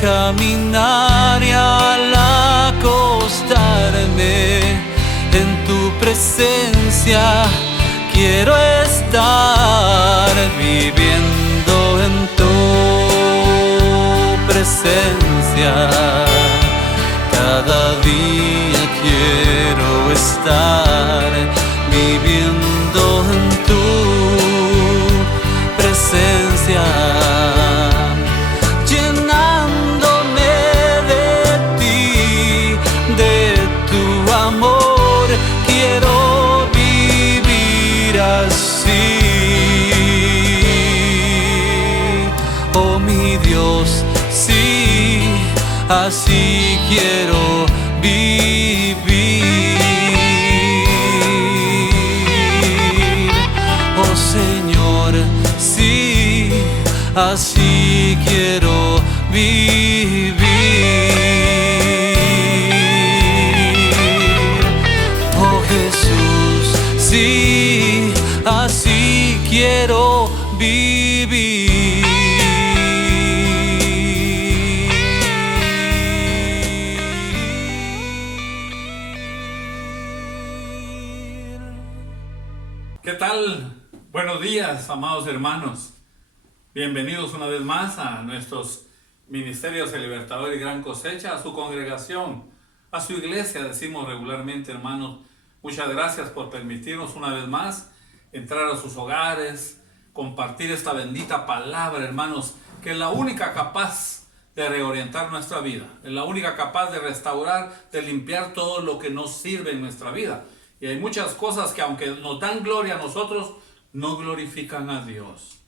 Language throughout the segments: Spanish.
caminar y al acostarme en tu presencia quiero estar, viviendo en tu presencia. Cada día quiero estar viviendo en tu presencia, llenándome de ti, de tu amor. Quiero vivir así, oh mi Dios, sí, así quiero vivir, oh Señor, sí, así quiero vivir, oh Jesús, sí, así quiero vivir. ¿Qué tal? Buenos días, amados hermanos. Bienvenidos una vez más a nuestros ministerios El Libertador y Gran Cosecha, a su congregación, a su iglesia, decimos regularmente, hermanos. Muchas gracias por permitirnos una vez más entrar a sus hogares, compartir esta bendita palabra, hermanos, que es la única capaz de reorientar nuestra vida, es la única capaz de restaurar, de limpiar todo lo que nos sirve en nuestra vida. Y hay muchas cosas que, aunque nos dan gloria a nosotros, no glorifican a Dios.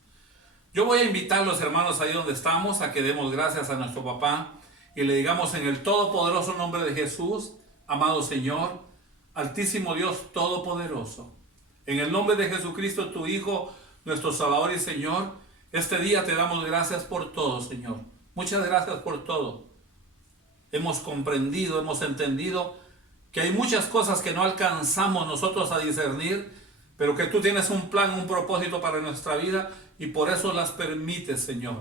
Yo voy a invitar a los hermanos ahí donde estamos a que demos gracias a nuestro papá y le digamos en el todopoderoso nombre de Jesús: amado Señor, altísimo Dios todopoderoso, en el nombre de Jesucristo, tu Hijo, nuestro Salvador y Señor, este día te damos gracias por todo, Señor. Muchas gracias por todo. Hemos comprendido, hemos entendido que hay muchas cosas que no alcanzamos nosotros a discernir, pero que tú tienes un plan, un propósito para nuestra vida y por eso las permites, Señor.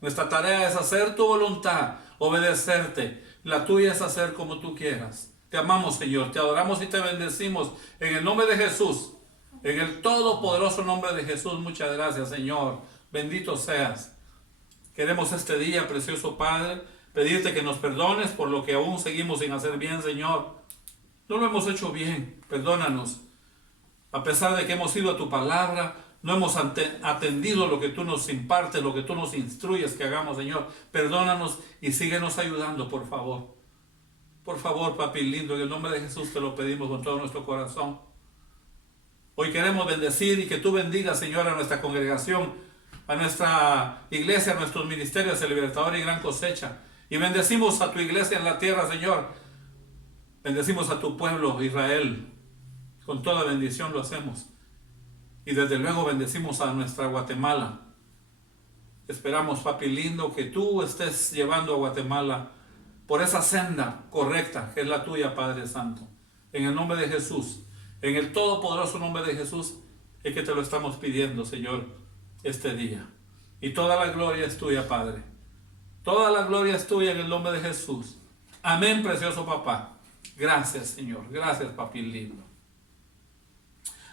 Nuestra tarea es hacer tu voluntad, obedecerte. La tuya es hacer como tú quieras. Te amamos, Señor, te adoramos y te bendecimos en el nombre de Jesús, en el todopoderoso nombre de Jesús. Muchas gracias, Señor. Bendito seas. Queremos este día, precioso Padre, pedirte que nos perdones por lo que aún seguimos sin hacer bien, Señor. No lo hemos hecho bien, perdónanos. A pesar de que hemos ido a tu palabra, no hemos atendido lo que tú nos impartes, lo que tú nos instruyes que hagamos, Señor. Perdónanos y síguenos ayudando, por favor. Por favor, papi lindo, en el nombre de Jesús te lo pedimos con todo nuestro corazón. Hoy queremos bendecir y que tú bendigas, Señor, a nuestra congregación, a nuestra iglesia, a nuestros ministerios, El Libertador y Gran Cosecha. Y bendecimos a tu iglesia en la tierra, Señor. Bendecimos a tu pueblo, Israel. Con toda bendición lo hacemos. Y desde luego bendecimos a nuestra Guatemala. Esperamos, papi lindo, que tú estés llevando a Guatemala por esa senda correcta que es la tuya, Padre Santo. En el nombre de Jesús, en el todopoderoso nombre de Jesús, es que te lo estamos pidiendo, Señor, este día. Y toda la gloria es tuya, Padre. Toda la gloria es tuya en el nombre de Jesús. Amén, precioso papá. Gracias, Señor. Gracias, papi lindo.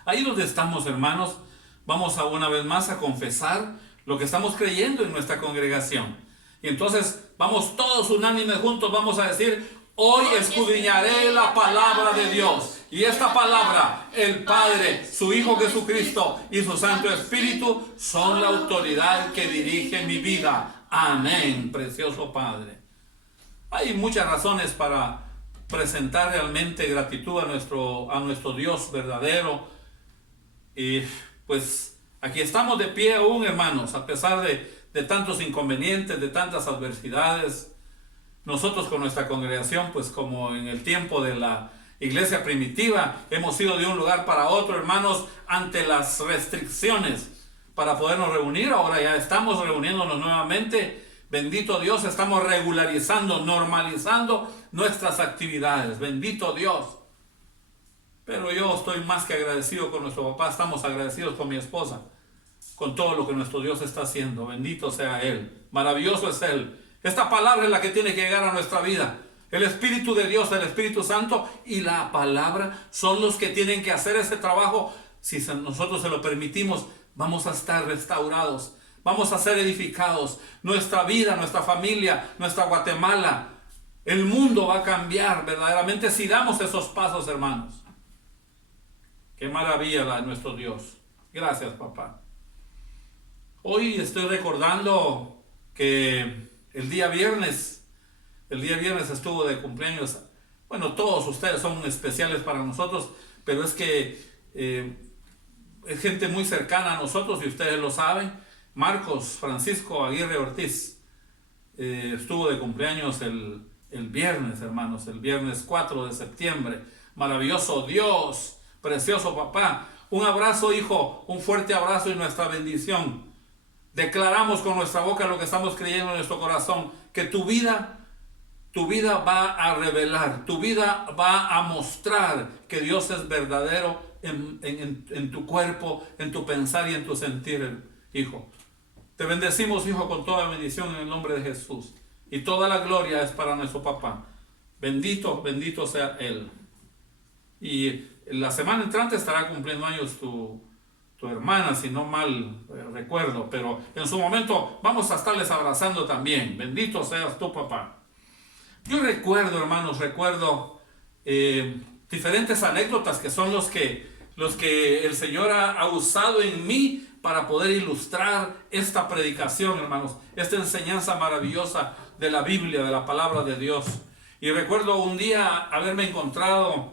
Ahí donde estamos, hermanos, vamos a una vez más a confesar lo que estamos creyendo en nuestra congregación. Y entonces vamos todos unánimes juntos, vamos a decir: hoy escudriñaré la palabra de Dios. Y esta palabra, el Padre, su Hijo Jesucristo y su Santo Espíritu son la autoridad que dirige mi vida. Amén, precioso Padre. Hay muchas razones para presentar realmente gratitud a nuestro Dios verdadero. Y pues aquí estamos de pie aún, hermanos, a pesar de tantos inconvenientes, de tantas adversidades. Nosotros con nuestra congregación, pues como en el tiempo de la iglesia primitiva, hemos ido de un lugar para otro, hermanos, ante las restricciones para podernos reunir. Ahora ya estamos reuniéndonos nuevamente. Bendito Dios, estamos regularizando, normalizando nuestras actividades. Bendito Dios. Pero yo estoy más que agradecido con nuestro papá. Estamos agradecidos con mi esposa, con todo lo que nuestro Dios está haciendo. Bendito sea Él. Maravilloso es Él. Esta palabra es la que tiene que llegar a nuestra vida. El Espíritu de Dios, el Espíritu Santo y la palabra son los que tienen que hacer ese trabajo. Si nosotros se lo permitimos, vamos a estar restaurados, vamos a ser edificados. Nuestra vida, nuestra familia, nuestra Guatemala, el mundo va a cambiar verdaderamente si damos esos pasos, hermanos. Qué maravilla la de nuestro Dios. Gracias, papá. Hoy estoy recordando que el día viernes estuvo de cumpleaños. Bueno, todos ustedes son especiales para nosotros, pero es que es gente muy cercana a nosotros y ustedes lo saben. Marcos Francisco Aguirre Ortiz estuvo de cumpleaños el viernes, hermanos, el viernes 4 de septiembre. Maravilloso Dios, precioso papá. Un abrazo, hijo, un fuerte abrazo y nuestra bendición. Declaramos con nuestra boca lo que estamos creyendo en nuestro corazón, que tu vida va a revelar, tu vida va a mostrar que Dios es verdadero en tu cuerpo, en tu pensar y en tu sentir, hijo. Te bendecimos, hijo, con toda bendición en el nombre de Jesús. Y toda la gloria es para nuestro papá. Bendito, bendito sea Él. Y la semana entrante estará cumpliendo años tu hermana, si no mal recuerdo, pero en su momento vamos a estarles abrazando también. Bendito seas tu papá. Yo recuerdo, hermanos, diferentes anécdotas que son los que el Señor ha usado en mí para poder ilustrar esta predicación, hermanos, esta enseñanza maravillosa de la Biblia, de la palabra de Dios. Y recuerdo un día haberme encontrado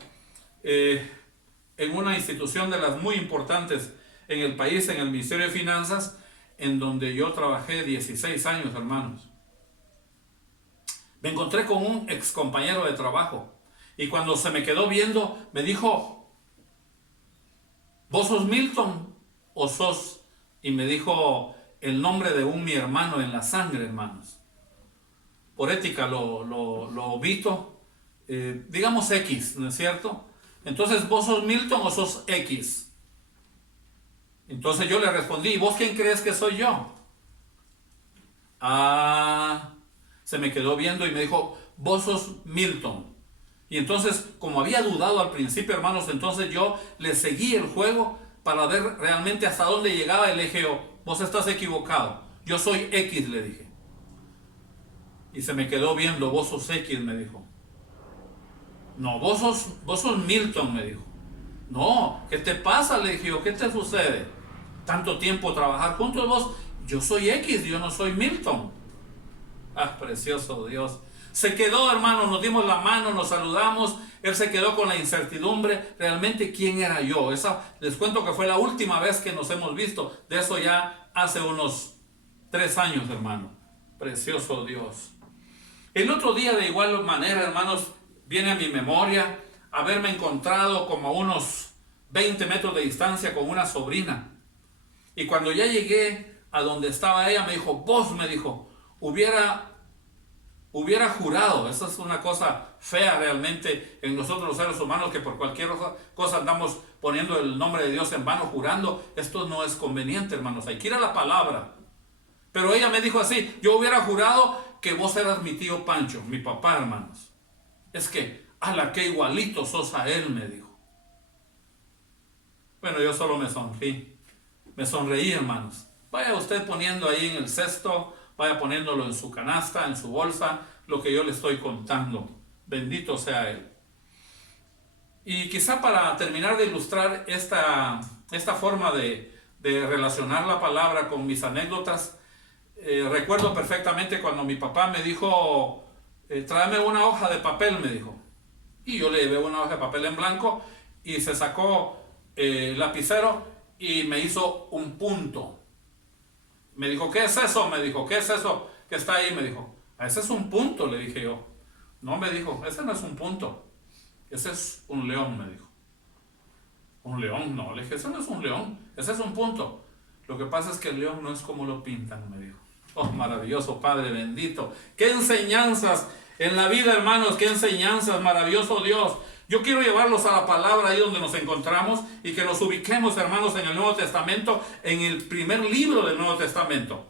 en una institución de las muy importantes en el país, en el Ministerio de Finanzas, en donde yo trabajé 16 años, hermanos. Me encontré con un ex compañero de trabajo y cuando se me quedó viendo, me dijo: ¿vos sos Milton o sos? Y me dijo el nombre de mi hermano en la sangre, hermanos. Por ética lo omito, digamos X, ¿no es cierto? Entonces, ¿vos sos Milton o sos X? Entonces yo le respondí: ¿y vos quién crees que soy yo? Se me quedó viendo y me dijo: vos sos Milton. Y entonces, como había dudado al principio, hermanos, entonces yo le seguí el juego para ver realmente hasta dónde llegaba. Y le dije: vos estás equivocado, yo soy X, le dije. Y se me quedó viendo: vos sos X, me dijo. No, vos sos Milton, me dijo. No, ¿qué te pasa? Le dije yo, ¿qué te sucede? Tanto tiempo trabajar juntos, vos. Yo soy X, yo no soy Milton. Precioso Dios. Se quedó, hermano, nos dimos la mano, nos saludamos. Él se quedó con la incertidumbre, realmente quién era yo. Les cuento que fue la última vez que nos hemos visto. De eso ya hace unos 3 años, hermano. Precioso Dios. El otro día, de igual manera, hermanos, viene a mi memoria haberme encontrado como a unos 20 metros de distancia con una sobrina. Y cuando ya llegué a donde estaba ella, me dijo: vos, me dijo, hubiera jurado. Esa es una cosa fea realmente en nosotros los seres humanos, que por cualquier cosa andamos poniendo el nombre de Dios en vano, jurando. Esto no es conveniente, hermanos, hay que ir a la palabra. Pero ella me dijo así: yo hubiera jurado que vos eras mi tío Pancho, mi papá, hermanos. Es que, qué igualito sos a él, me dijo. Bueno, yo solo me sonreí, hermanos. Vaya usted poniendo ahí en el cesto, vaya poniéndolo en su canasta, en su bolsa, lo que yo le estoy contando. Bendito sea Él. Y quizá para terminar de ilustrar esta forma de relacionar la palabra con mis anécdotas, recuerdo perfectamente cuando mi papá me dijo: tráeme una hoja de papel, me dijo. Y yo le llevé una hoja de papel en blanco y se sacó el lapicero y me hizo un punto. Me dijo: ¿qué es eso? Me dijo: ¿qué es eso que está ahí? Me dijo: ese es un punto, le dije yo. No, me dijo, ese no es un punto, ese es un león, me dijo. ¿Un león? No, le dije, ese no es un león, ese es un punto. Lo que pasa es que el león no es como lo pintan, me dijo. Oh, maravilloso Padre bendito. ¡Qué enseñanzas en la vida, hermanos! ¡Qué enseñanzas, maravilloso Dios! Yo quiero llevarlos a la palabra ahí donde nos encontramos y que nos ubiquemos, hermanos, en el Nuevo Testamento, en el primer libro del Nuevo Testamento.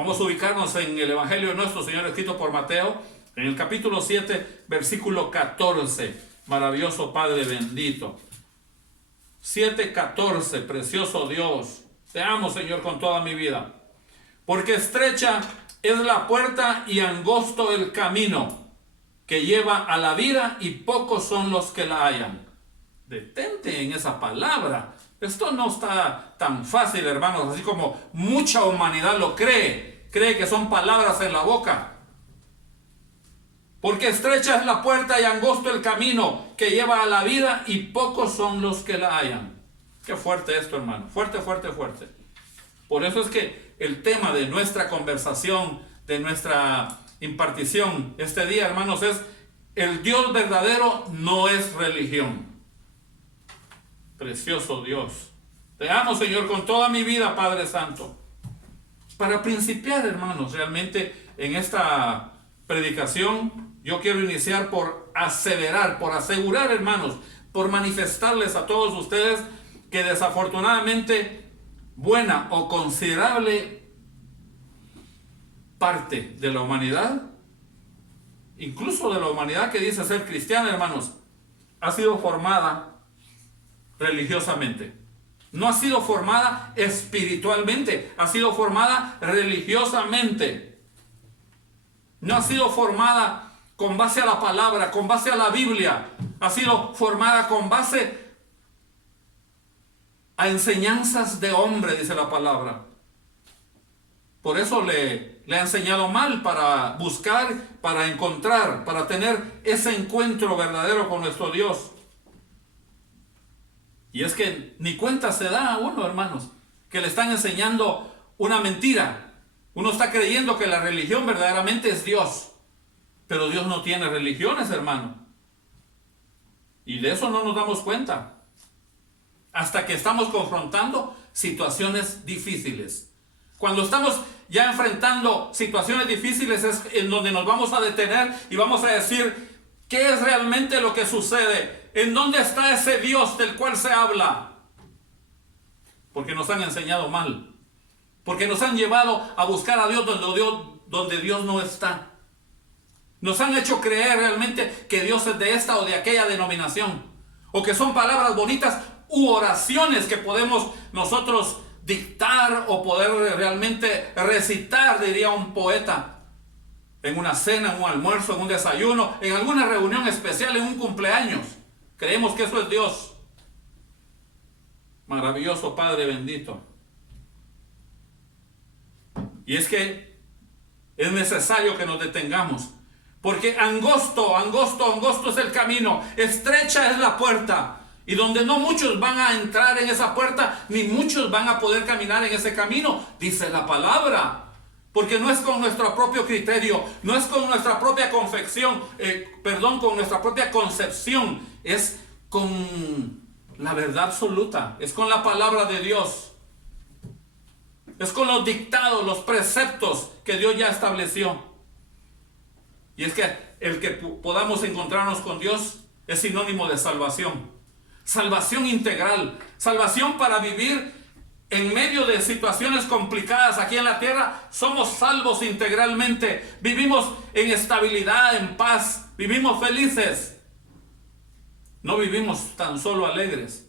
Vamos a ubicarnos en el Evangelio de nuestro Señor escrito por Mateo, en el capítulo 7, versículo 14. Maravilloso Padre bendito. 7:14, precioso Dios. Te amo, Señor, con toda mi vida. Porque estrecha es la puerta y angosto el camino que lleva a la vida y pocos son los que la hallan. Detente en esa palabra. Esto no está tan fácil, hermanos, así como mucha humanidad lo cree. Cree que son palabras en la boca. Porque estrecha es la puerta y angosto el camino que lleva a la vida y pocos son los que la hallan. Qué fuerte esto, hermano. Fuerte, fuerte, fuerte. Por eso es que el tema de nuestra conversación, de nuestra impartición este día, hermanos, es: el Dios verdadero no es religión. Precioso Dios. Te amo, Señor, con toda mi vida, Padre Santo. Para principiar, hermanos, realmente en esta predicación, yo quiero iniciar por aseverar, por asegurar, hermanos, por manifestarles a todos ustedes que desafortunadamente buena o considerable parte de la humanidad, incluso de la humanidad que dice ser cristiana, hermanos, ha sido formada religiosamente. No ha sido formada espiritualmente, ha sido formada religiosamente. No ha sido formada con base a la palabra, con base a la Biblia. Ha sido formada con base a enseñanzas de hombre, dice la palabra. Por eso le ha enseñado mal, para buscar, para encontrar, para tener ese encuentro verdadero con nuestro Dios. Y es que ni cuenta se da a uno, hermanos, que le están enseñando una mentira. Uno está creyendo que la religión verdaderamente es Dios. Pero Dios no tiene religiones, hermano. Y de eso no nos damos cuenta. Hasta que estamos confrontando situaciones difíciles. Cuando estamos ya enfrentando situaciones difíciles es en donde nos vamos a detener y vamos a decir: ¿qué es realmente lo que sucede? ¿En dónde está ese Dios del cual se habla? Porque nos han enseñado mal. Porque nos han llevado a buscar a Dios donde Dios no está. Nos han hecho creer realmente que Dios es de esta o de aquella denominación. O que son palabras bonitas u oraciones que podemos nosotros dictar o poder realmente recitar, diría un poeta, en una cena, en un almuerzo, en un desayuno, en alguna reunión especial, en un cumpleaños. Creemos que eso es Dios. Maravilloso Padre bendito. Y es que es necesario que nos detengamos. Porque angosto es el camino, estrecha es la puerta, y donde no muchos van a entrar en esa puerta, ni muchos van a poder caminar en ese camino, dice la palabra. Porque no es con nuestro propio criterio, no es con nuestra propia con nuestra propia concepción, es con la verdad absoluta, es con la palabra de Dios, es con los dictados, los preceptos que Dios ya estableció. Y es que el que podamos encontrarnos con Dios es sinónimo de salvación. Salvación integral. Salvación para vivir en medio de situaciones complicadas aquí en la tierra. Somos salvos integralmente. Vivimos en estabilidad, en paz. Vivimos felices. No vivimos tan solo alegres.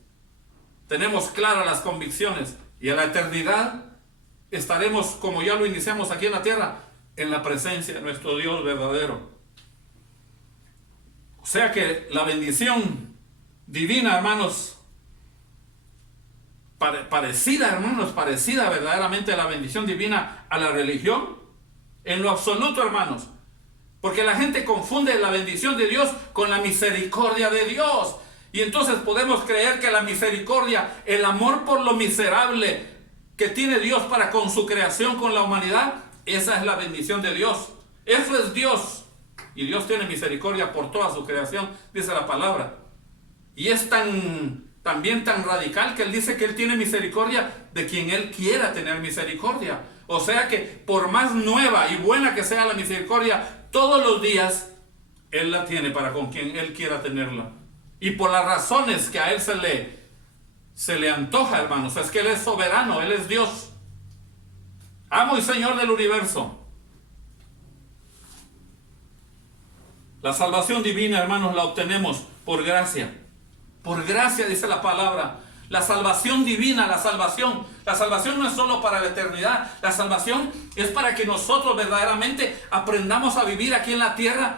Tenemos claras las convicciones. Y a la eternidad estaremos, como ya lo iniciamos aquí en la tierra, en la presencia de nuestro Dios verdadero. O sea que la bendición divina, hermanos, parecida verdaderamente a la bendición divina a la religión, en lo absoluto, hermanos. Porque la gente confunde la bendición de Dios con la misericordia de Dios. Y entonces podemos creer que la misericordia, el amor por lo miserable que tiene Dios para con su creación, con la humanidad, esa es la bendición de Dios. Eso es Dios. Y Dios tiene misericordia por toda su creación, dice la palabra. Y es también tan radical que Él dice que Él tiene misericordia de quien Él quiera tener misericordia. O sea que por más nueva y buena que sea la misericordia, todos los días Él la tiene para con quien Él quiera tenerla. Y por las razones que a Él se le antoja, hermanos. Es que Él es soberano, Él es Dios. amo y Señor del universo. La salvación divina, hermanos, la obtenemos por gracia. Por gracia, dice la palabra. La salvación divina, la salvación no es solo para la eternidad. La salvación es para que nosotros verdaderamente aprendamos a vivir aquí en la tierra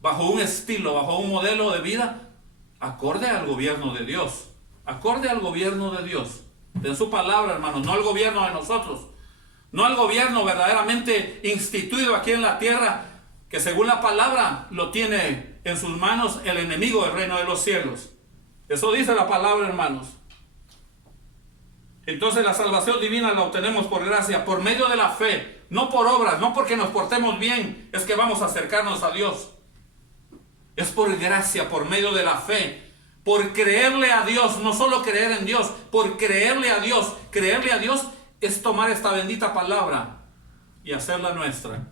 bajo un estilo, bajo un modelo de vida acorde al gobierno de Dios. Acorde al gobierno de Dios. En su palabra, hermanos, no al gobierno de nosotros. No al gobierno verdaderamente instituido aquí en la tierra, que según la palabra lo tiene en sus manos el enemigo del reino de los cielos. Eso dice la palabra, hermanos. Entonces la salvación divina la obtenemos por gracia, por medio de la fe, no por obras, no porque nos portemos bien, es que vamos a acercarnos a Dios. Es por gracia, por medio de la fe, por creerle a Dios, no solo creer en Dios, por creerle a Dios. Creerle a Dios es tomar esta bendita palabra y hacerla nuestra.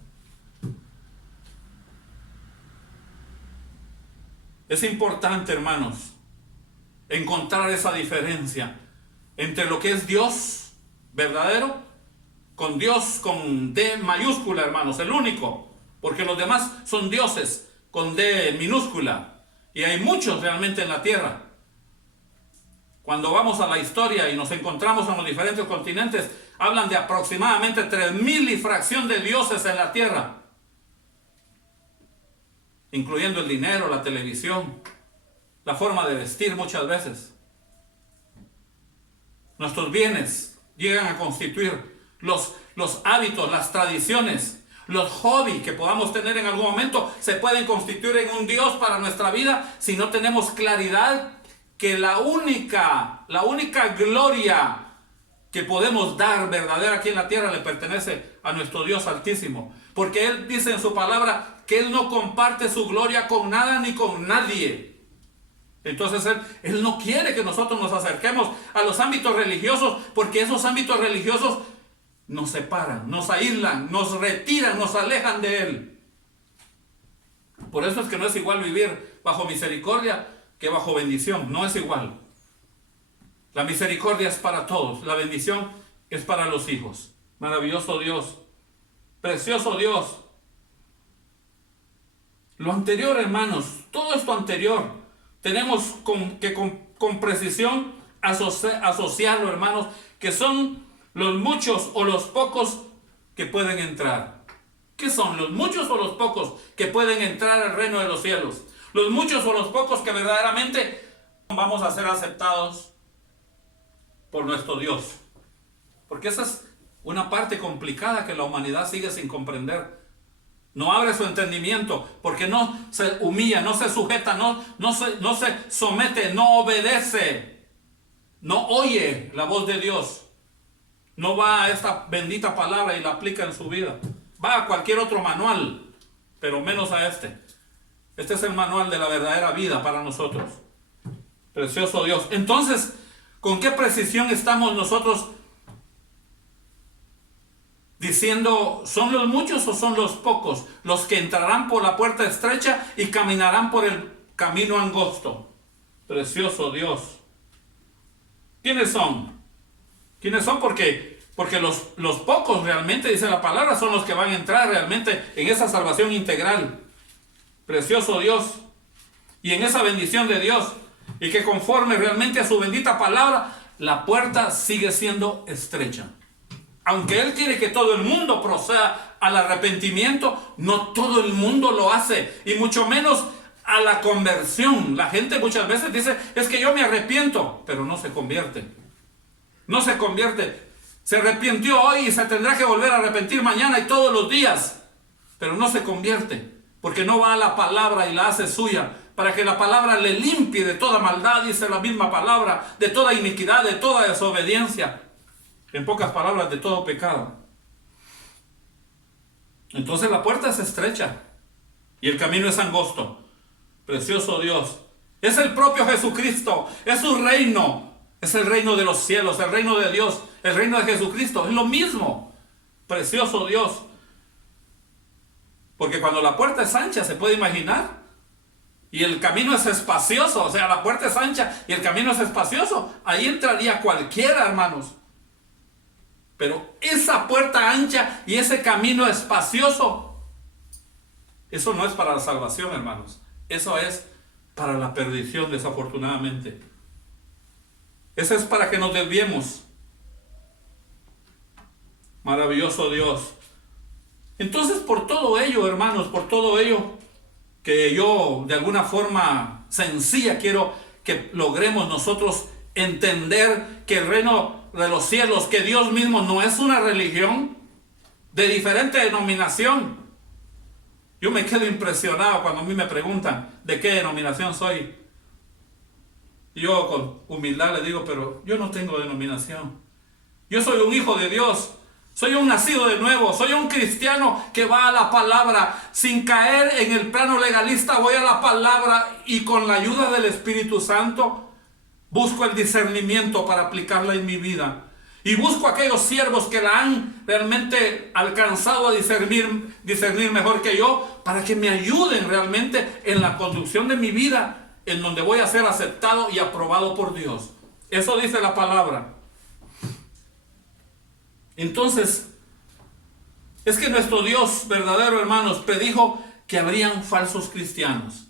Es importante, hermanos, encontrar esa diferencia entre lo que es Dios verdadero, con Dios con D mayúscula, hermanos, el único, porque los demás son dioses con D minúscula, y hay muchos realmente en la tierra. Cuando vamos a la historia y nos encontramos en los diferentes continentes, hablan de aproximadamente 3,000 y fracción de dioses en la tierra, incluyendo el dinero, la televisión, la forma de vestir muchas veces. Nuestros bienes llegan a constituir los hábitos, las tradiciones, los hobbies que podamos tener en algún momento, se pueden constituir en un Dios para nuestra vida si no tenemos claridad que la única gloria que podemos dar verdadera aquí en la tierra le pertenece a nuestro Dios Altísimo. Porque Él dice en su palabra que Él no comparte su gloria con nada ni con nadie. Entonces Él no quiere que nosotros nos acerquemos a los ámbitos religiosos, porque esos ámbitos religiosos nos separan, nos aíslan, nos retiran, nos alejan de Él. Por eso es que no es igual vivir bajo misericordia que bajo bendición. No es igual. La misericordia es para todos, la bendición es para los hijos. Maravilloso Dios, precioso Dios. Lo anterior, hermanos, todo esto anterior, tenemos que con precisión asociarlo, hermanos, que son los muchos o los pocos que pueden entrar. ¿Qué son los muchos o los pocos que pueden entrar al reino de los cielos? Los muchos o los pocos que verdaderamente vamos a ser aceptados por nuestro Dios. Porque esa es una parte complicada que la humanidad sigue sin comprender. No abre su entendimiento porque no se humilla, no se sujeta, no se somete, no obedece, no oye la voz de Dios. No va a esta bendita palabra y la aplica en su vida. Va a cualquier otro manual, pero menos a este. Este es el manual de la verdadera vida para nosotros. Precioso Dios. Entonces, ¿con qué precisión estamos nosotros diciendo, son los muchos o son los pocos los que entrarán por la puerta estrecha y caminarán por el camino angosto? Precioso Dios. ¿Quiénes son? ¿Quiénes son? Porque los pocos realmente, dice la palabra, son los que van a entrar realmente en esa salvación integral. Precioso Dios. Y en esa bendición de Dios. Y que conforme realmente a su bendita palabra, la puerta sigue siendo estrecha. Aunque Él quiere que todo el mundo proceda al arrepentimiento, no todo el mundo lo hace, y mucho menos a la conversión. La gente muchas veces dice, es que yo me arrepiento, pero no se convierte. No se convierte. Se arrepintió hoy y se tendrá que volver a arrepentir mañana y todos los días, pero no se convierte, porque no va a la palabra y la hace suya, para que la palabra le limpie de toda maldad, dice la misma palabra, de toda iniquidad, de toda desobediencia. En pocas palabras, de todo pecado. Entonces la puerta es estrecha y el camino es angosto. Precioso Dios. Es el propio Jesucristo. Es su reino. Es el reino de los cielos, el reino de Dios, el reino de Jesucristo. Es lo mismo. Precioso Dios. Porque cuando la puerta es ancha, se puede imaginar, y el camino es espacioso, o sea, la puerta es ancha y el camino es espacioso, ahí entraría cualquiera, hermanos. Pero esa puerta ancha y ese camino espacioso, eso no es para la salvación, hermanos. Eso es para la perdición, desafortunadamente. Eso es para que nos desviemos. Maravilloso Dios. Entonces, por todo ello, hermanos, por todo ello, que yo de alguna forma sencilla quiero que logremos nosotros entender que el reino de los cielos, que Dios mismo no es una religión de diferente denominación. Yo me quedo impresionado cuando a mí me preguntan de qué denominación soy. Y yo con humildad le digo, pero yo no tengo denominación. Yo soy un hijo de Dios. Soy un nacido de nuevo, soy un cristiano que va a la palabra, sin caer en el plano legalista, voy a la palabra y con la ayuda del Espíritu Santo busco el discernimiento para aplicarla en mi vida. Y busco a aquellos siervos que la han realmente alcanzado a discernir mejor que yo, para que me ayuden realmente en la conducción de mi vida, en donde voy a ser aceptado y aprobado por Dios. Eso dice la palabra. Entonces, es que nuestro Dios verdadero, hermanos, predijo que habrían falsos cristianos.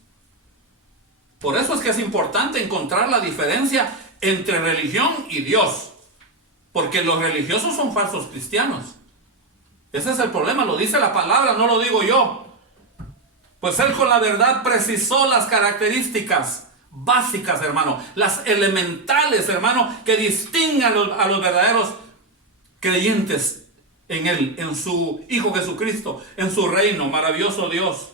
Por eso es que es importante encontrar la diferencia entre religión y Dios. Porque los religiosos son falsos cristianos. Ese es el problema, lo dice la palabra, no lo digo yo. Pues Él con la verdad precisó las características básicas, hermano, las elementales, hermano, que distinguen a los verdaderos creyentes en Él, en su Hijo Jesucristo, en su reino. Maravilloso Dios.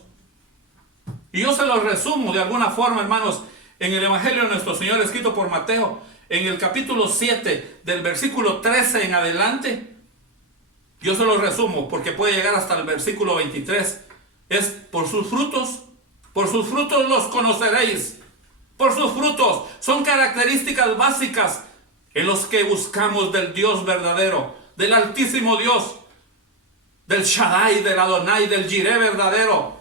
Y yo se los resumo de alguna forma, hermanos, en el Evangelio de nuestro Señor escrito por Mateo, en el capítulo 7, del versículo 13 en adelante. Yo se los resumo porque puede llegar hasta el versículo 23. Es por sus frutos los conoceréis. Por sus frutos son características básicas en los que buscamos del Dios verdadero, del Altísimo Dios, del Shaddai, del Adonai, del Jireh verdadero,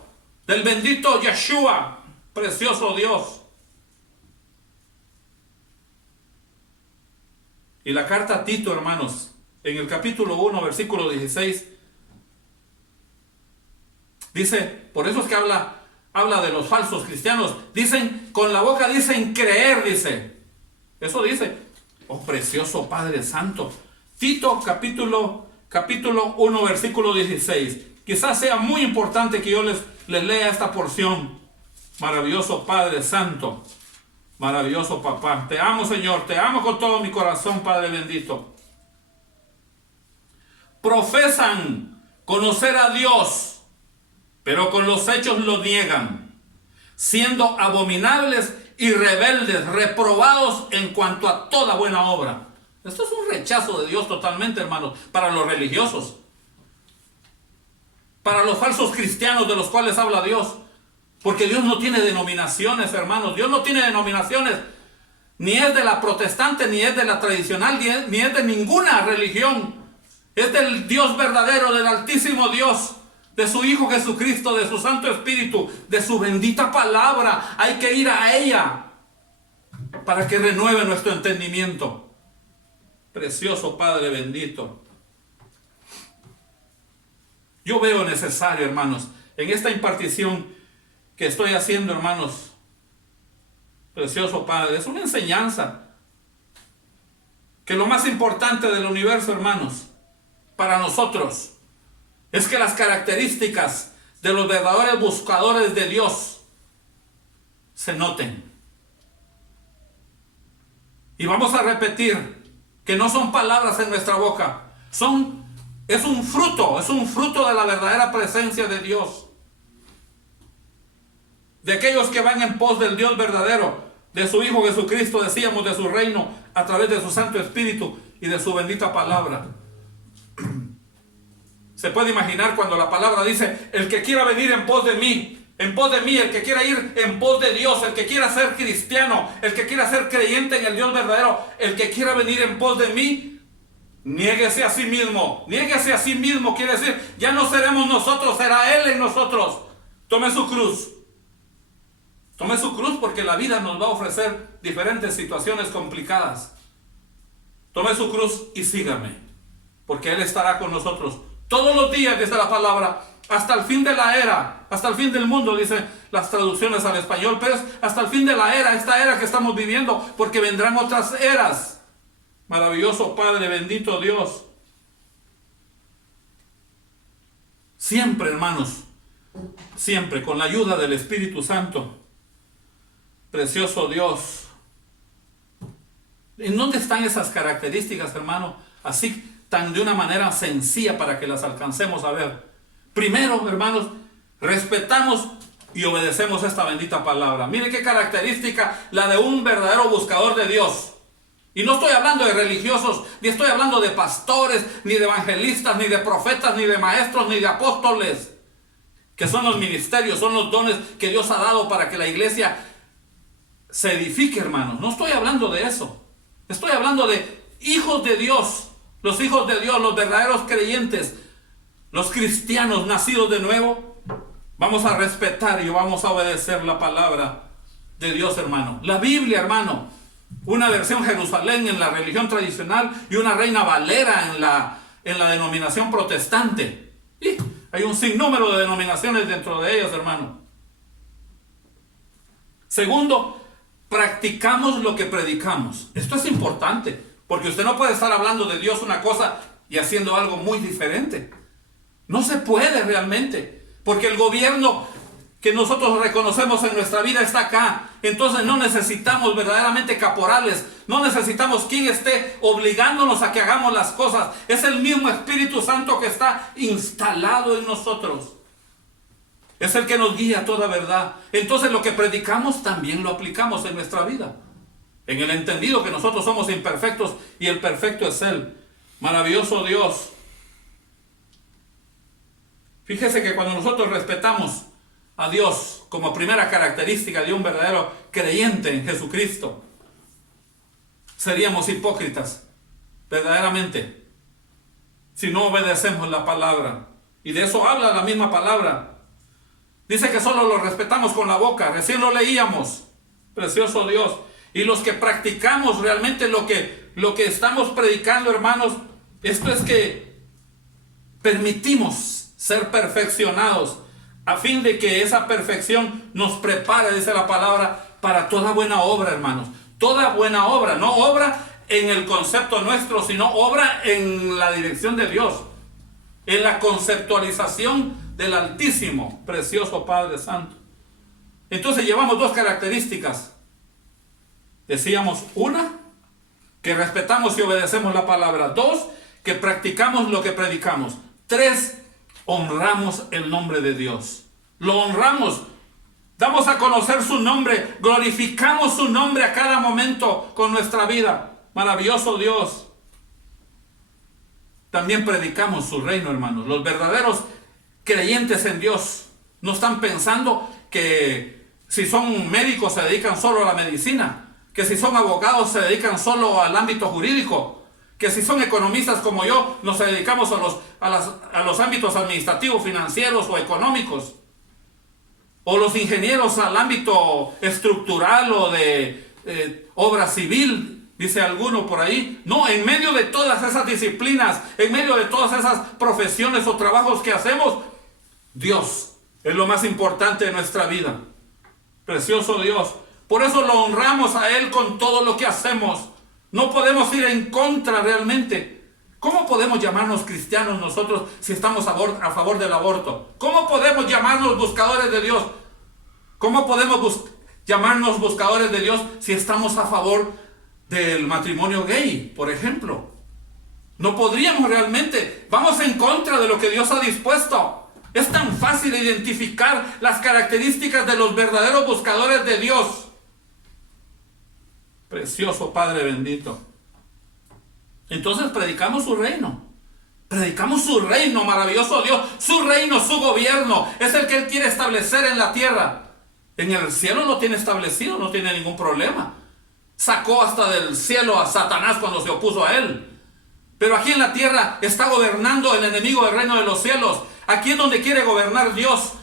del bendito Yeshua, precioso Dios. Y la carta a Tito, hermanos, en el capítulo 1, versículo 16, dice, por eso es que habla de los falsos cristianos. Dicen, con la boca dicen creer, dice. Eso dice. Oh, precioso Padre Santo. Tito capítulo 1, versículo 16. Quizás sea muy importante que yo les lea esta porción. Maravilloso Padre Santo. Maravilloso Papá. Te amo, Señor. Te amo con todo mi corazón, Padre bendito. Profesan conocer a Dios, pero con los hechos lo niegan, siendo abominables y rebeldes, reprobados en cuanto a toda buena obra. Esto es un rechazo de Dios totalmente, hermanos, para los religiosos, para los falsos cristianos de los cuales habla Dios. Porque Dios no tiene denominaciones, hermanos. Dios no tiene denominaciones. Ni es de la protestante, ni es de la tradicional, ni es de ninguna religión. Es del Dios verdadero, del Altísimo Dios, de su Hijo Jesucristo, de su Santo Espíritu, de su bendita palabra. Hay que ir a ella para que renueve nuestro entendimiento. Precioso Padre bendito. Yo veo necesario, hermanos, en esta impartición que estoy haciendo, hermanos, precioso Padre, es una enseñanza, que lo más importante del universo, hermanos, para nosotros, es que las características de los verdaderos buscadores de Dios se noten. Y vamos a repetir que no son palabras en nuestra boca, es un fruto de la verdadera presencia de Dios. De aquellos que van en pos del Dios verdadero, de su Hijo Jesucristo, decíamos, de su reino, a través de su Santo Espíritu y de su bendita palabra. Se puede imaginar cuando la palabra dice, el que quiera venir en pos de mí, el que quiera ir en pos de Dios, el que quiera ser cristiano, el que quiera ser creyente en el Dios verdadero, el que quiera venir en pos de mí, niéguese a sí mismo. Niéguese a sí mismo quiere decir, ya no seremos nosotros, será Él en nosotros. Tome su cruz. Tome su cruz, porque la vida nos va a ofrecer diferentes situaciones complicadas. Tome su cruz y sígame. porque Él estará con nosotros todos los días, dice la palabra, hasta el fin de la era, hasta el fin del mundo, dicen las traducciones al español, pero es hasta el fin de la era, esta era que estamos viviendo, porque vendrán otras eras. Maravilloso Padre, bendito Dios. Siempre, hermanos, siempre con la ayuda del Espíritu Santo, precioso Dios. ¿En dónde están esas características, hermano? Así tan de una manera sencilla para que las alcancemos a ver. Primero, hermanos, respetamos y obedecemos esta bendita palabra. Mire qué característica la de un verdadero buscador de Dios. Y no estoy hablando de religiosos, ni estoy hablando de pastores, ni de evangelistas, ni de profetas, ni de maestros, ni de apóstoles, que son los ministerios, son los dones que Dios ha dado para que la iglesia se edifique, hermanos. No estoy hablando de eso. Estoy hablando de hijos de Dios, los hijos de Dios, los verdaderos creyentes, los cristianos nacidos de nuevo. Vamos a respetar y vamos a obedecer la palabra de Dios, hermano. La Biblia, hermano, una versión Jerusalén en la religión tradicional y una Reina Valera en la denominación protestante. Y hay un sinnúmero de denominaciones dentro de ellas, hermano. Segundo, practicamos lo que predicamos. Esto es importante, porque usted no puede estar hablando de Dios una cosa y haciendo algo muy diferente. No se puede realmente, porque el gobierno que nosotros reconocemos en nuestra vida está acá. Entonces no necesitamos verdaderamente caporales, no necesitamos quien esté obligándonos a que hagamos las cosas. Es el mismo Espíritu Santo que está instalado en nosotros. Es el que nos guía a toda verdad. Entonces lo que predicamos también lo aplicamos en nuestra vida, en el entendido que nosotros somos imperfectos y el perfecto es Él. Maravilloso Dios. Fíjese que cuando nosotros respetamos a Dios como primera característica de un verdadero creyente en Jesucristo, seríamos hipócritas verdaderamente si no obedecemos la palabra. Y de eso habla la misma palabra. Dice que solo lo respetamos con la boca. Recién lo leíamos. Precioso Dios. Y los que practicamos realmente lo que estamos predicando, hermanos, esto es que permitimos ser perfeccionados a fin de que esa perfección nos prepare, dice la palabra, para toda buena obra, hermanos. Toda buena obra, no obra en el concepto nuestro, sino obra en la dirección de Dios, en la conceptualización del Altísimo, precioso Padre Santo. Entonces llevamos dos características. Decíamos, una, que respetamos y obedecemos la palabra. Dos, que practicamos lo que predicamos. Tres, honramos el nombre de Dios. Lo honramos, damos a conocer su nombre, glorificamos su nombre a cada momento con nuestra vida. Maravilloso Dios. También predicamos su reino, hermanos. Los verdaderos creyentes en Dios no están pensando que si son médicos se dedican solo a la medicina, que si son abogados se dedican solo al ámbito jurídico, que si son economistas como yo nos dedicamos a los ámbitos administrativos, financieros o económicos, o los ingenieros al ámbito estructural o de obra civil, dice alguno por ahí. No, en medio de todas esas disciplinas, en medio de todas esas profesiones o trabajos que hacemos, Dios es lo más importante de nuestra vida. Precioso Dios. Por eso lo honramos a Él con todo lo que hacemos. No podemos ir en contra realmente. ¿Cómo podemos llamarnos cristianos nosotros si estamos a favor del aborto? ¿Cómo podemos llamarnos buscadores de Dios? ¿Cómo podemos llamarnos buscadores de Dios si estamos a favor del matrimonio gay, por ejemplo? No podríamos realmente. Vamos en contra de lo que Dios ha dispuesto. Es tan fácil identificar las características de los verdaderos buscadores de Dios. Precioso Padre bendito. Entonces predicamos su reino. Predicamos su reino, maravilloso Dios. Su reino, su gobierno. Es el que Él quiere establecer en la tierra. En el cielo lo tiene establecido, no tiene ningún problema. Sacó hasta del cielo a Satanás cuando se opuso a Él. Pero aquí en la tierra está gobernando el enemigo del reino de los cielos. Aquí es donde quiere gobernar Dios.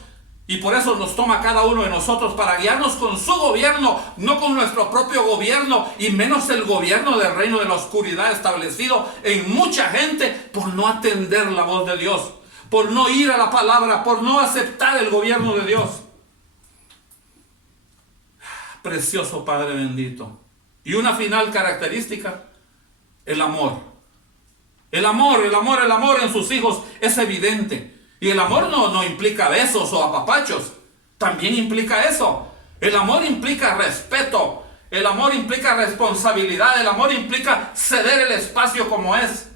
Y por eso nos toma cada uno de nosotros para guiarnos con su gobierno, no con nuestro propio gobierno, y menos el gobierno del reino de la oscuridad establecido en mucha gente por no atender la voz de Dios, por no ir a la palabra, por no aceptar el gobierno de Dios. Precioso Padre bendito. Y una final característica, el amor. El amor en sus hijos es evidente. Y el amor no implica besos o apapachos. También implica eso. El amor implica respeto. El amor implica responsabilidad. El amor implica ceder el espacio como es.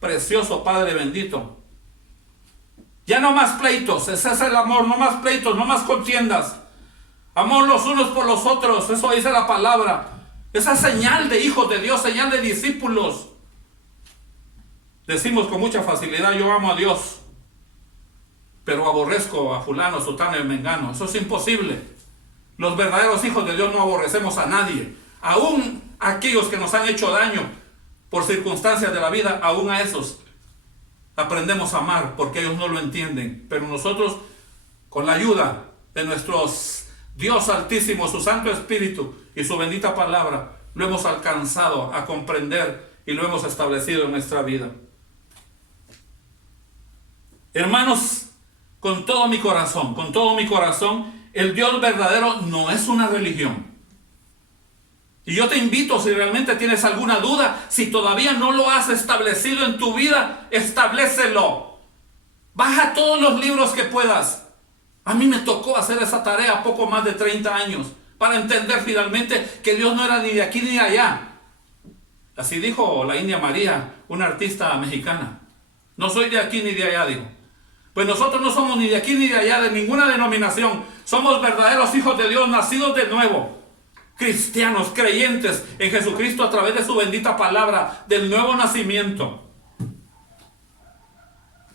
Precioso Padre bendito. Ya no más pleitos. Ese es el amor. No más pleitos, no más contiendas. Amor los unos por los otros. Eso dice la palabra. Esa señal de hijos de Dios, señal de discípulos. Decimos con mucha facilidad, yo amo a Dios, pero aborrezco a fulano, sutano y mengano. Eso es imposible. Los verdaderos hijos de Dios no aborrecemos a nadie. Aún aquellos que nos han hecho daño por circunstancias de la vida, aún a esos aprendemos a amar porque ellos no lo entienden. Pero nosotros, con la ayuda de nuestros Dios Altísimo, su Santo Espíritu y su bendita palabra, lo hemos alcanzado a comprender y lo hemos establecido en nuestra vida. Hermanos, con todo mi corazón, el Dios verdadero no es una religión. Y yo te invito, si realmente tienes alguna duda, si todavía no lo has establecido en tu vida, establécelo. Baja todos los libros que puedas. A mí me tocó hacer esa tarea poco más de 30 años para entender finalmente que Dios no era ni de aquí ni de allá. Así dijo la India María, una artista mexicana. No soy de aquí ni de allá, dijo. Pues nosotros no somos ni de aquí ni de allá, de ninguna denominación. Somos verdaderos hijos de Dios, nacidos de nuevo. Cristianos, creyentes en Jesucristo a través de su bendita palabra, del nuevo nacimiento.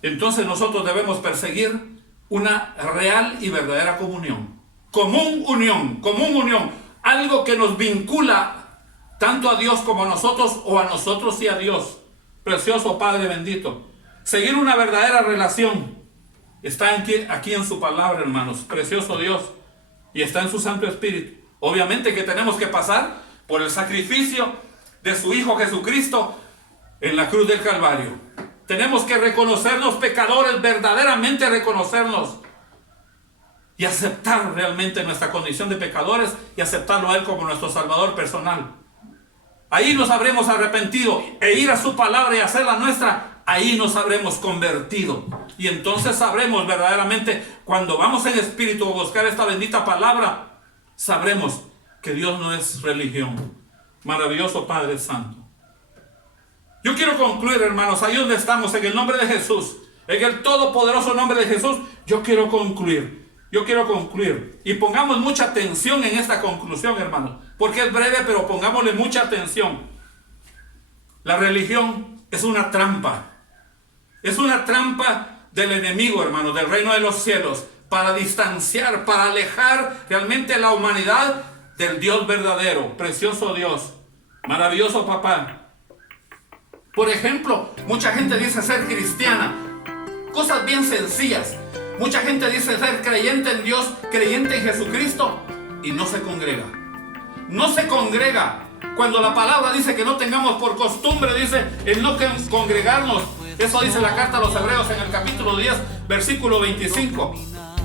Entonces nosotros debemos perseguir una real y verdadera comunión. Común unión. Algo que nos vincula tanto a Dios como a nosotros, o a nosotros y a Dios. Precioso Padre bendito. Seguir una verdadera relación está aquí en su palabra, hermanos. Precioso Dios. Y está en su Santo Espíritu. Obviamente que tenemos que pasar por el sacrificio de su Hijo Jesucristo en la cruz del Calvario. Tenemos que reconocernos pecadores, verdaderamente reconocernos. Y aceptar realmente nuestra condición de pecadores y aceptarlo a Él como nuestro Salvador personal. Ahí nos habremos arrepentido e ir a su palabra y hacerla nuestra. Ahí nos habremos convertido. Y entonces sabremos verdaderamente, cuando vamos en espíritu a buscar esta bendita palabra, sabremos que Dios no es religión. Maravilloso Padre Santo. Yo quiero concluir, hermanos, ahí donde estamos, en el nombre de Jesús, en el todopoderoso nombre de Jesús. Yo quiero concluir. Y pongamos mucha atención en esta conclusión, hermanos, porque es breve, pero pongámosle mucha atención. La religión es una trampa. Es una trampa del enemigo, hermanos, del reino de los cielos, para distanciar, para alejar realmente la humanidad del Dios verdadero. Precioso Dios, maravilloso Papá. Por ejemplo, mucha gente dice ser cristiana. Cosas bien sencillas. Mucha gente dice ser creyente en Dios, creyente en Jesucristo, y no se congrega. No se congrega. Cuando la palabra dice que no tengamos por costumbre, dice el no congregarnos. Eso dice la carta a los Hebreos en el capítulo 10, versículo 25.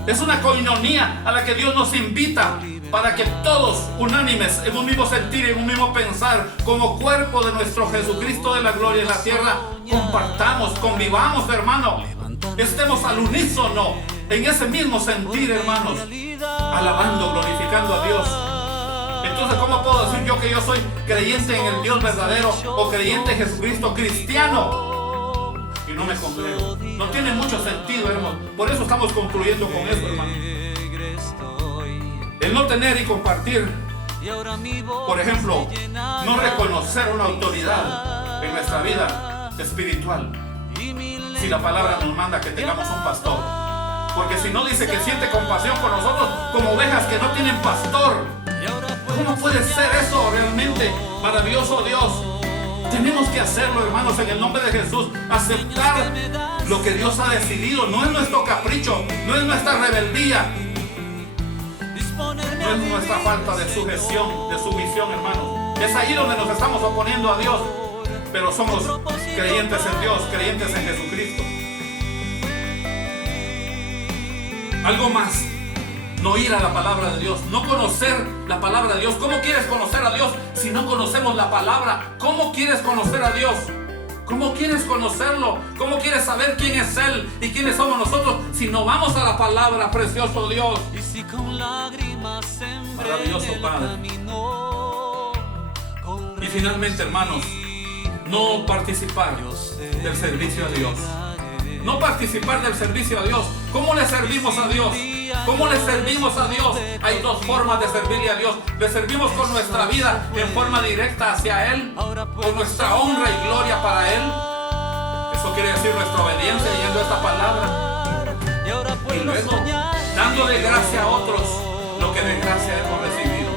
Es una coinonía a la que Dios nos invita para que todos, unánimes, en un mismo sentir, en un mismo pensar, como cuerpo de nuestro Jesucristo de la gloria en la tierra, compartamos, convivamos, hermano. Estemos al unísono, en ese mismo sentir, hermanos, alabando, glorificando a Dios. Entonces, ¿cómo puedo decir yo que yo soy creyente en el Dios verdadero o creyente en Jesucristo, cristiano, y no me congrego? No tiene mucho sentido, hermano. Por eso estamos concluyendo con eso, hermano. El no tener y compartir, por ejemplo, no reconocer una autoridad en nuestra vida espiritual. Si la palabra nos manda que tengamos un pastor, porque si no dice que siente compasión por nosotros como ovejas que no tienen pastor. ¿Cómo puede ser eso realmente? Maravilloso Dios. Tenemos que hacerlo, hermanos, en el nombre de Jesús. Aceptar lo que Dios ha decidido. No es nuestro capricho, no es nuestra rebeldía, no es nuestra falta de sujeción, de sumisión, hermanos. Es ahí donde nos estamos oponiendo a Dios. Pero somos creyentes en Dios, creyentes en Jesucristo. Algo más. No ir a la palabra de Dios, no conocer la palabra de Dios. ¿Cómo quieres conocer a Dios si no conocemos la palabra? ¿Cómo quieres conocer a Dios? ¿Cómo quieres conocerlo? ¿Cómo quieres saber quién es Él y quiénes somos nosotros si no vamos a la palabra, precioso Dios? Maravilloso Padre. Y finalmente, hermanos, no participar del servicio a Dios. No participar del servicio a Dios. ¿Cómo le servimos a Dios? ¿Cómo le servimos a Dios? Hay dos formas de servirle a Dios. Le servimos con nuestra vida en forma directa hacia Él, con nuestra honra y gloria para Él. Eso quiere decir nuestra obediencia yendo a esta palabra. Y luego dándole gracia a otros lo que de gracia hemos recibido.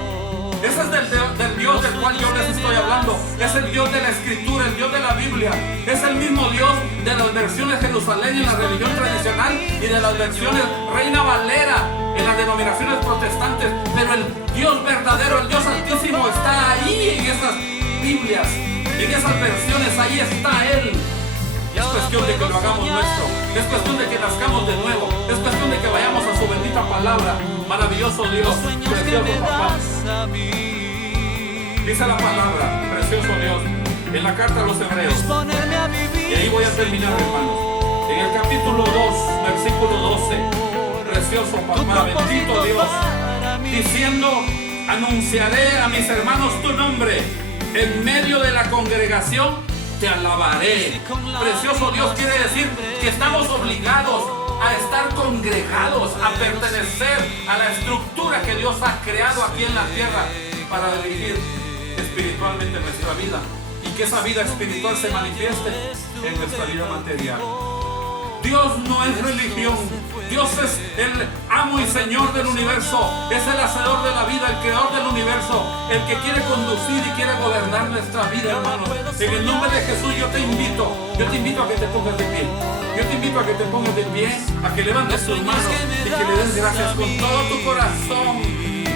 Ese es del Dios del cual yo les estoy hablando. Es el Dios de la Escritura, el Dios de la Biblia. Es el mismo Dios de las versiones Jerusalén en la religión tradicional y de las versiones Reina Valera en las denominaciones protestantes. Pero el Dios verdadero, el Dios altísimo está ahí en esas Biblias, en esas versiones. Ahí está Él. Es cuestión de que lo hagamos nuestro. Es cuestión de que nazcamos de nuevo. Es cuestión de que vayamos a su bendita palabra. Maravilloso Dios, precioso papá. Dice la palabra, precioso Dios, en la carta a los Hebreos. Y ahí voy a terminar, hermanos. En el capítulo 2, versículo 12. Precioso papá, bendito Dios. Diciendo, anunciaré a mis hermanos tu nombre. En medio de la congregación te alabaré. Precioso Dios quiere decir que estamos obligados a estar congregados, a pertenecer a la estructura que Dios ha creado aquí en la tierra para dirigir espiritualmente nuestra vida y que esa vida espiritual se manifieste en nuestra vida material. Dios no es religión. Dios es el amo y Señor del universo. Es el hacedor de la vida, el creador del universo, el que quiere conducir y quiere gobernar nuestra vida, hermanos. En el nombre de Jesús yo te invito a que te pongas de pie. Yo te invito a que te pongas de pie, a que levantes tus manos y que le des gracias con todo tu corazón.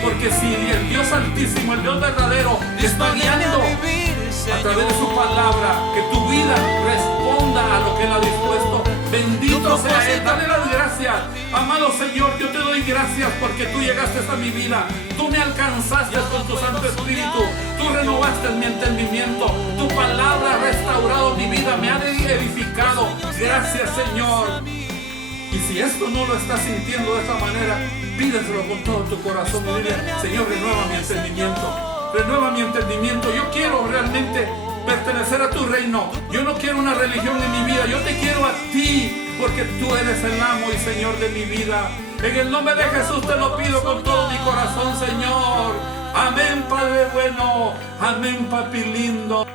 Porque si el Dios Altísimo, el Dios verdadero, te está guiando a través de su palabra, que tu vida responda a lo que Él ha dispuesto. Bendito sea Él, dale las gracias. Amado Señor, yo te doy gracias porque tú llegaste a mi vida. Tú me alcanzaste con tu Santo Espíritu. Tú renovaste mi entendimiento. Tu palabra ha restaurado mi vida, me ha edificado. Gracias, Señor. Y si esto no lo estás sintiendo de esta manera, pídeselo con todo tu corazón y dile, Señor, renueva mi entendimiento. Renueva mi entendimiento. Yo quiero realmente pertenecer a tu reino. Yo no quiero una religión en mi vida. Yo te quiero a ti, porque tú eres el amo y Señor de mi vida. En el nombre de Jesús te lo pido con todo mi corazón, Señor. Amén, Padre bueno. Amén, Papi lindo.